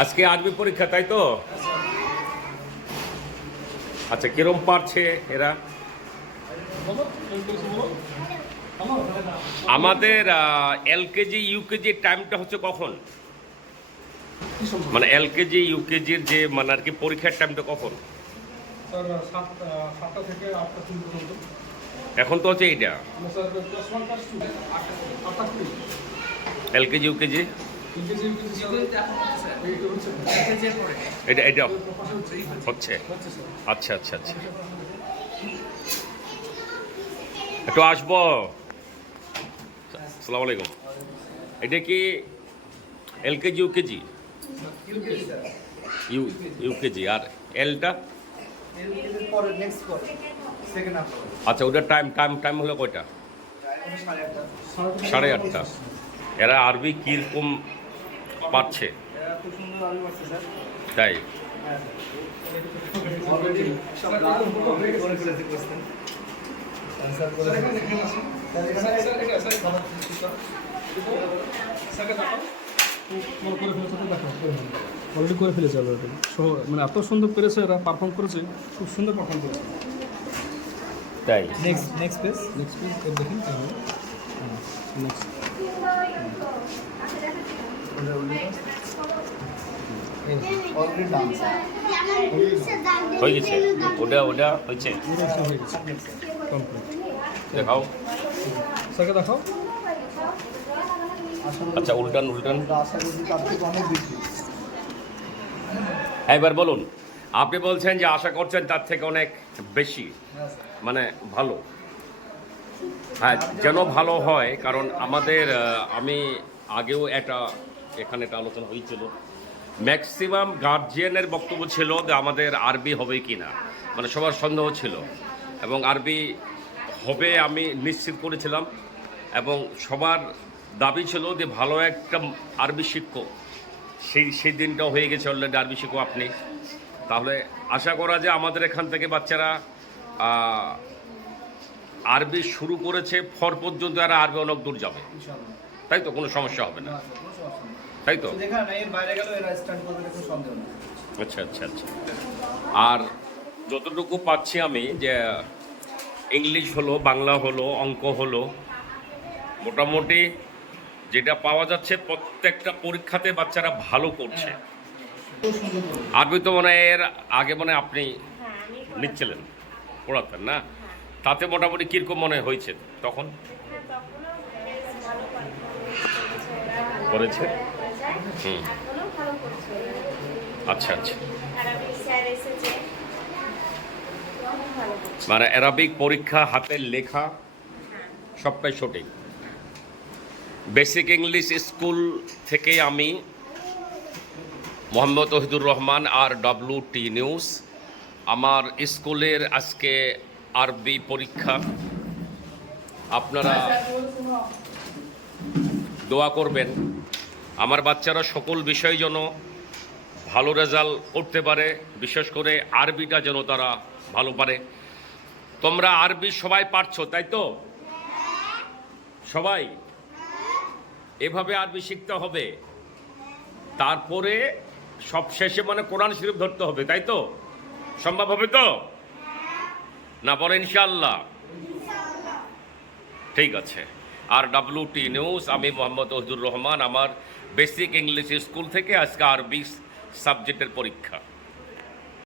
আজকে আরবি পরীক্ষা, তাই তো? আচ্ছা, কিরম পারছে এরা? আমাদের এলকেজি ইউকেজির টাইমটা হচ্ছে কখন? মানে এলকেজি ইউকেজির যে মানে আর কি পরীক্ষার টাইমটা কখন? এখন তো হচ্ছে এইটা এলকেজি ইউকেজি, এটা এটা হচ্ছে। আচ্ছা আচ্ছা আচ্ছা, একটু আসবো। আসসালামু আলাইকুম। এটা কি এলকেজি ইউকেজি? ইউকেজি। আর এলটা? আচ্ছা, ওটার টাইম টাইম টাইম হলো কয়টা? 8:30। এরা আরবি কিরকম পাচ্ছে? তাই? অলরেডি করে ফেলেছে অলরেডি, মানে এত সুন্দর করেছে, এরা পারফর্ম করেছে, খুব সুন্দর পারফর্ম করেছে। তাই? নেক্সট পেজ দেখুন। নেক্সট হয়ে গেছে, ওটা ওটা হয়েছে। হয়ে গেছে কমপ্লিট। দেখাও। স্যারকে দেখাও। আচ্ছা, উল্টান উল্টান। একবার বলুন। আপনি বলছেন যে আশা করছেন তার থেকে অনেক বেশি, মানে ভালো। হ্যাঁ, যেন ভালো হয়, কারণ আমাদের আমি আগেও এখানে একটা আলোচনা হয়েছিল। ম্যাক্সিমাম গার্জিয়ানের বক্তব্য ছিল যে আমাদের আরবি হবে কি না, মানে সবার সন্দেহ ছিল, এবং আরবি হবে আমি নিশ্চিত করেছিলাম, এবং সবার দাবি ছিল যে ভালো একটা আরবি শিক্ষক। সেই দিনটাও হয়ে গেছে অলরেডি, আরবি শিক্ষক আপনি। তাহলে আশা করা যে আমাদের এখান থেকে বাচ্চারা আরবি শুরু করেছে, ফর পর্যন্ত এরা আরবি অনেক দূর যাবে, তাই তো? কোনো সমস্যা হবে না, তাই তো? আচ্ছা আচ্ছা আচ্ছা। আর যতটুকু পাচ্ছি আমি, যে ইংলিশ হলো, বাংলা হলো, অঙ্ক হলো, মোটামুটি যেটা পাওয়া যাচ্ছে প্রত্যেকটা পরীক্ষাতে বাচ্চারা ভালো করছে। আরবি তো মনে হয় এর আগে মনে হয় আপনি নিচ্ছিলেন, পড়াতেন না? তাতে মোটামুটি কীরকম মনে হয়েছে তখন? করেছে? হুম। আচ্ছা আচ্ছা। মানে অ্যারাবিক পরীক্ষা, হাতের লেখা সবটাই সঠিক। বেসিক ইংলিশ স্কুল থেকে আমি মোহাম্মদ ওহিদুর রহমান, আর WT নিউজ। আমার স্কুলের আজকে আরবি পরীক্ষা। আপনারা দোয়া করবেন আমার বাচ্চারা সকল বিষয় যেন ভালো রেজাল্ট করতে পারে, বিশেষ করে আরবিটা যেন তারা ভালো পারে। তোমরা আরবি সবাই পারছো, তাই তো? সবাই এভাবে আরবি শিখতে হবে, তারপরে সব শেষে মানে কোরআন শরীফ ধরতে হবে, তাই তো? সম্ভব হবে তো? না বলে ইনশাআল্লাহ? ঠিক আছে। আর WT নিউজ, আমি মোহাম্মদ ওহিদুর রহমান, আমার বেসিক ইংলিশ স্কুল থেকে আজকে আরবি সাবজেক্টের পরীক্ষা।